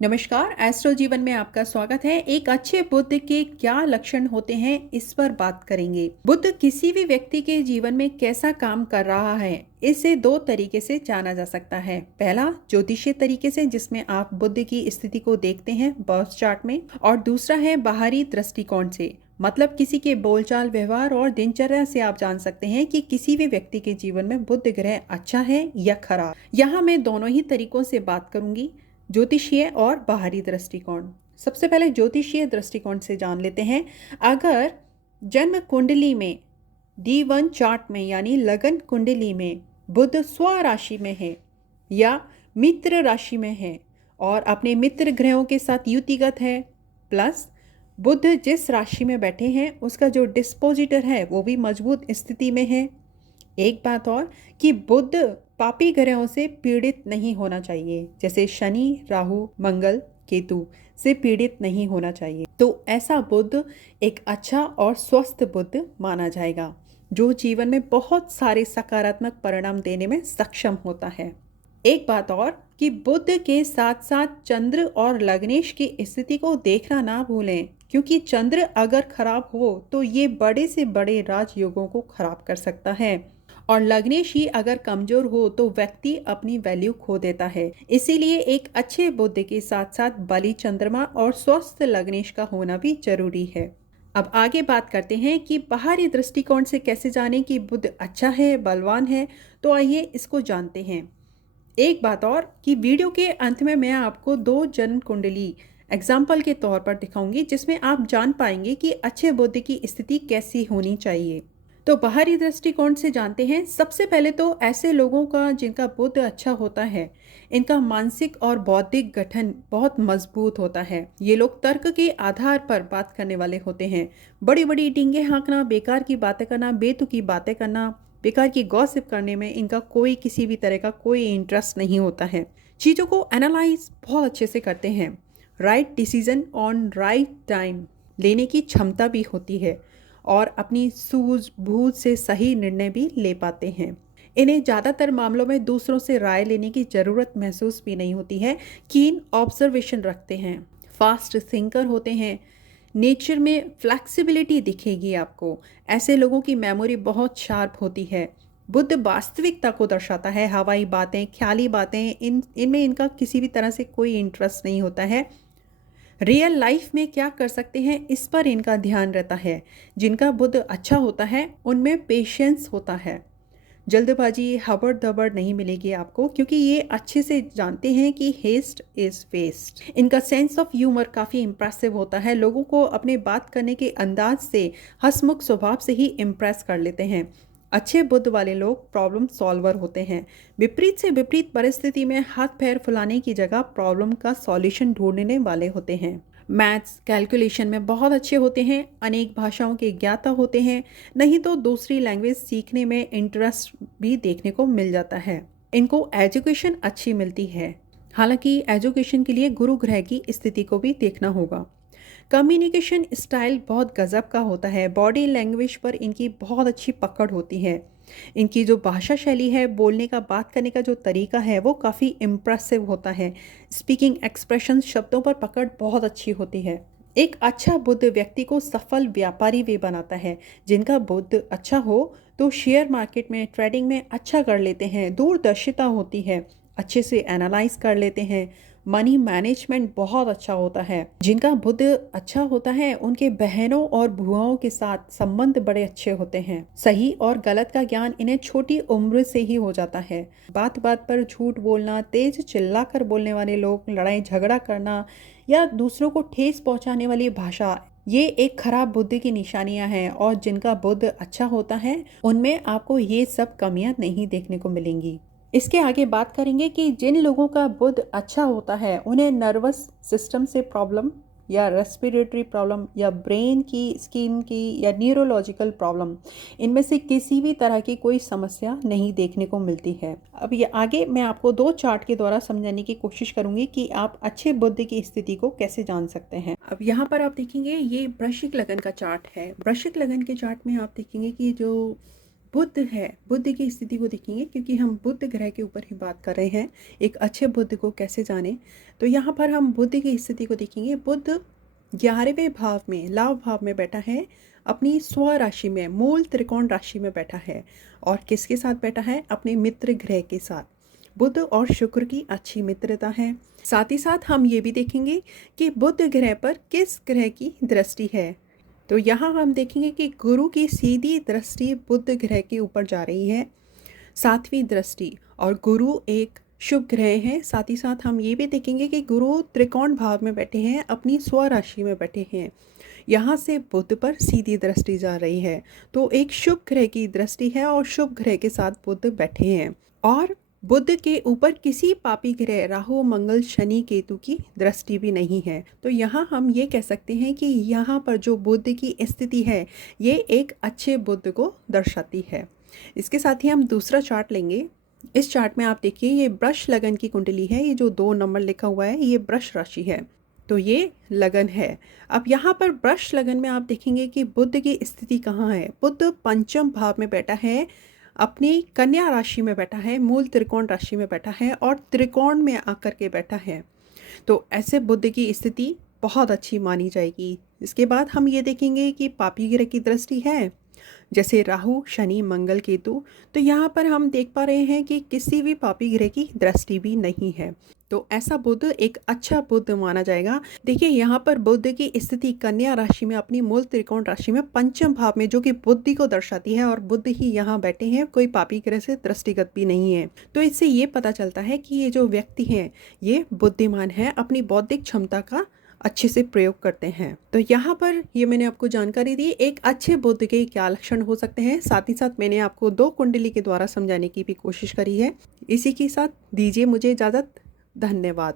नमस्कार, एस्ट्रो जीवन में आपका स्वागत है। एक अच्छे बुद्ध के क्या लक्षण होते हैं, इस पर बात करेंगे। बुद्ध किसी भी व्यक्ति के जीवन में कैसा काम कर रहा है, इसे दो तरीके से जाना जा सकता है। पहला ज्योतिषीय तरीके से, जिसमें आप बुद्ध की स्थिति को देखते हैं बर्थ चार्ट में, और दूसरा है बाहरी दृष्टिकोण से, मतलब किसी के बोलचाल, व्यवहार और दिनचर्या से आप जान सकते हैं कि किसी भी व्यक्ति के जीवन में बुध ग्रह अच्छा है या खराब। यहाँ मैं दोनों ही तरीकों से बात करूंगी, ज्योतिषीय और बाहरी दृष्टिकोण। सबसे पहले ज्योतिषीय दृष्टिकोण से जान लेते हैं। अगर जन्म कुंडली में D1 चार्ट में यानी लगन कुंडली में बुध स्व राशि में है या मित्र राशि में है और अपने मित्र ग्रहों के साथ युतिगत है, प्लस बुध जिस राशि में बैठे हैं उसका जो डिस्पोजिटर है वो भी मजबूत स्थिति में है। एक बात और कि बुध पापी ग्रहों से पीड़ित नहीं होना चाहिए, जैसे शनि, राहु, मंगल, केतु से पीड़ित नहीं होना चाहिए। तो ऐसा बुध एक अच्छा और स्वस्थ बुध माना जाएगा, जो जीवन में बहुत सारे सकारात्मक परिणाम देने में सक्षम होता है। एक बात और कि बुध के साथ साथ चंद्र और लग्नेश की स्थिति को देखना ना भूलें, क्योंकि चंद्र अगर खराब हो तो ये बड़े से बड़े राजयोगों को खराब कर सकता है, और लग्नेश ही अगर कमजोर हो तो व्यक्ति अपनी वैल्यू खो देता है। इसीलिए एक अच्छे बुध के साथ साथ बलि चंद्रमा और स्वस्थ लग्नेश का होना भी जरूरी है। अब आगे बात करते हैं कि बाहरी दृष्टिकोण से कैसे जानें कि बुध अच्छा है, बलवान है। तो आइए इसको जानते हैं। एक बात और कि वीडियो के अंत में मैं आपको 2 जन्म कुंडली एग्जाम्पल के तौर पर दिखाऊंगी, जिसमें आप जान पाएंगे कि अच्छे बुध की स्थिति कैसी होनी चाहिए। तो बाहरी दृष्टिकोण से जानते हैं। सबसे पहले तो ऐसे लोगों का जिनका बुध अच्छा होता है, इनका मानसिक और बौद्धिक गठन बहुत मजबूत होता है। ये लोग तर्क के आधार पर बात करने वाले होते हैं। बड़ी बड़ी डींगे हाँकना, बेकार की बातें करना, बेतुकी बातें करना, बेकार की गॉसिप करने में इनका कोई किसी भी तरह का कोई इंटरेस्ट नहीं होता है। चीज़ों को एनालाइज बहुत अच्छे से करते हैं। Right decision on right time लेने की क्षमता भी होती है और अपनी सूझबूझ से सही निर्णय भी ले पाते हैं। इन्हें ज़्यादातर मामलों में दूसरों से राय लेने की ज़रूरत महसूस भी नहीं होती है। कीन ऑब्जर्वेशन रखते हैं, फास्ट थिंकर होते हैं। नेचर में फ्लैक्सिबिलिटी दिखेगी आपको। ऐसे लोगों की मेमोरी बहुत शार्प होती है। बुद्ध वास्तविकता को दर्शाता है। हवाई बातें, ख्याली बातें, इनमें इनका किसी भी तरह से कोई इंटरेस्ट नहीं होता है। रियल लाइफ में क्या कर सकते हैं, इस पर इनका ध्यान रहता है। जिनका बुध अच्छा होता है उनमें पेशेंस होता है। जल्दबाजी, हबड़ दबड़ नहीं मिलेगी आपको, क्योंकि ये अच्छे से जानते हैं कि हेस्ट इज वेस्ट। इनका सेंस ऑफ ह्यूमर काफ़ी इम्प्रेसिव होता है। लोगों को अपने बात करने के अंदाज से, हंसमुख स्वभाव से ही इम्प्रेस कर लेते हैं। अच्छे बुद्ध वाले लोग प्रॉब्लम सॉल्वर होते हैं। विपरीत से विपरीत परिस्थिति में हाथ पैर फुलाने की जगह प्रॉब्लम का सॉल्यूशन ढूंढने वाले होते हैं। मैथ्स, कैलकुलेशन में बहुत अच्छे होते हैं। अनेक भाषाओं के ज्ञाता होते हैं, नहीं तो दूसरी लैंग्वेज सीखने में इंटरेस्ट भी देखने को मिल जाता है। इनको एजुकेशन अच्छी मिलती है। हालांकि एजुकेशन के लिए गुरु ग्रह की स्थिति को भी देखना होगा। कम्युनिकेशन स्टाइल बहुत गजब का होता है। बॉडी लैंग्वेज पर इनकी बहुत अच्छी पकड़ होती है। इनकी जो भाषा शैली है, बोलने का, बात करने का जो तरीका है, वो काफ़ी इम्प्रेसिव होता है। स्पीकिंग एक्सप्रेशन, शब्दों पर पकड़ बहुत अच्छी होती है। एक अच्छा बुद्ध व्यक्ति को सफल व्यापारी भी बनाता है। जिनका बुद्ध अच्छा हो तो शेयर मार्केट में, ट्रेडिंग में अच्छा कर लेते हैं। दूरदर्शिता होती है, अच्छे से एनालाइज कर लेते हैं। मनी मैनेजमेंट बहुत अच्छा होता है। जिनका बुध अच्छा होता है उनके बहनों और बुआओं के साथ संबंध बड़े अच्छे होते हैं। सही और गलत का ज्ञान इन्हें छोटी उम्र से ही हो जाता है। बात बात पर झूठ बोलना, तेज चिल्लाकर बोलने वाले लोग, लड़ाई झगड़ा करना या दूसरों को ठेस पहुंचाने वाली भाषा, ये एक खराब बुद्धि की निशानियां हैं। और जिनका बुध अच्छा होता है उनमें आपको ये सब कमियां नहीं देखने को मिलेंगी। इसके आगे बात करेंगे कि जिन लोगों का बुध अच्छा होता है उन्हें नर्वस सिस्टम से प्रॉब्लम या रेस्पिरेटरी प्रॉब्लम या ब्रेन की, स्किन की या न्यूरोलॉजिकल प्रॉब्लम, इनमें से किसी भी तरह की कोई समस्या नहीं देखने को मिलती है। अब ये आगे मैं आपको 2 चार्ट के द्वारा समझाने की कोशिश करूंगी कि आप अच्छे बुध की स्थिति को कैसे जान सकते हैं। अब यहाँ पर आप देखेंगे ये वृश्चिक लगन का चार्ट है। वृश्चिक लगन के चार्ट में आप देखेंगे कि जो बुध है, बुध की स्थिति को देखेंगे क्योंकि हम बुध ग्रह के ऊपर ही बात कर रहे हैं। एक अच्छे बुध को कैसे जाने, तो यहाँ पर हम बुध की स्थिति को देखेंगे। बुध 11वें भाव में, लाभ भाव में बैठा है, अपनी स्व राशि में, मूल त्रिकोण राशि में बैठा है। और किसके साथ बैठा है? अपने मित्र ग्रह के साथ। बुध और शुक्र की अच्छी मित्रता है। साथ ही साथ हम ये भी देखेंगे कि बुध ग्रह पर किस ग्रह की दृष्टि है। तो यहाँ हम देखेंगे कि गुरु की सीधी दृष्टि बुध ग्रह के ऊपर जा रही है, 7वीं दृष्टि। और गुरु एक शुभ ग्रह है। साथ ही साथ हम ये भी देखेंगे कि गुरु त्रिकोण भाव में बैठे हैं, अपनी स्व राशि में बैठे हैं। यहाँ से बुध पर सीधी दृष्टि जा रही है, तो एक शुभ ग्रह की दृष्टि है और शुभ ग्रह के साथ बुध बैठे हैं। और बुध के ऊपर किसी पापी ग्रह राहु मंगल शनि केतु की दृष्टि भी नहीं है। तो यहाँ हम ये कह सकते हैं कि यहाँ पर जो बुध की स्थिति है ये एक अच्छे बुध को दर्शाती है। इसके साथ ही हम दूसरा चार्ट लेंगे। इस चार्ट में आप देखिए, ये वृष लगन की कुंडली है। ये जो 2 नंबर लिखा हुआ है ये वृष राशि है, तो ये लगन है। अब यहाँ पर वृष लगन में आप देखेंगे कि बुध की स्थिति कहाँ है। बुध पंचम भाव में बैठा है, अपनी कन्या राशि में बैठा है, मूल त्रिकोण राशि में बैठा है और त्रिकोण में आकर के बैठा है। तो ऐसे बुध की स्थिति बहुत अच्छी मानी जाएगी। इसके बाद हम ये देखेंगे कि पापी ग्रह की दृष्टि है, जैसे राहु शनि मंगल केतु। तो यहाँ पर हम देख पा रहे हैं कि किसी भी पापी ग्रह की दृष्टि भी नहीं है। तो ऐसा बुध एक अच्छा बुध माना जाएगा। देखिए यहाँ पर बुध की स्थिति कन्या राशि में, अपनी मूल त्रिकोण राशि में, पंचम भाव में, जो कि बुद्धि को दर्शाती है। और बुध ही यहाँ बैठे हैं, कोई पापी ग्रह से दृष्टिगत भी नहीं है। तो इससे ये पता चलता है कि ये जो व्यक्ति हैं ये बुद्धिमान है, अपनी बौद्धिक क्षमता का अच्छे से प्रयोग करते हैं। तो यहाँ पर ये मैंने आपको जानकारी दी एक अच्छे बुध के क्या लक्षण हो सकते हैं। साथ ही साथ मैंने आपको 2 कुंडली के द्वारा समझाने की भी कोशिश करी है। इसी के साथ दीजिए मुझे इजाज़त। धन्यवाद।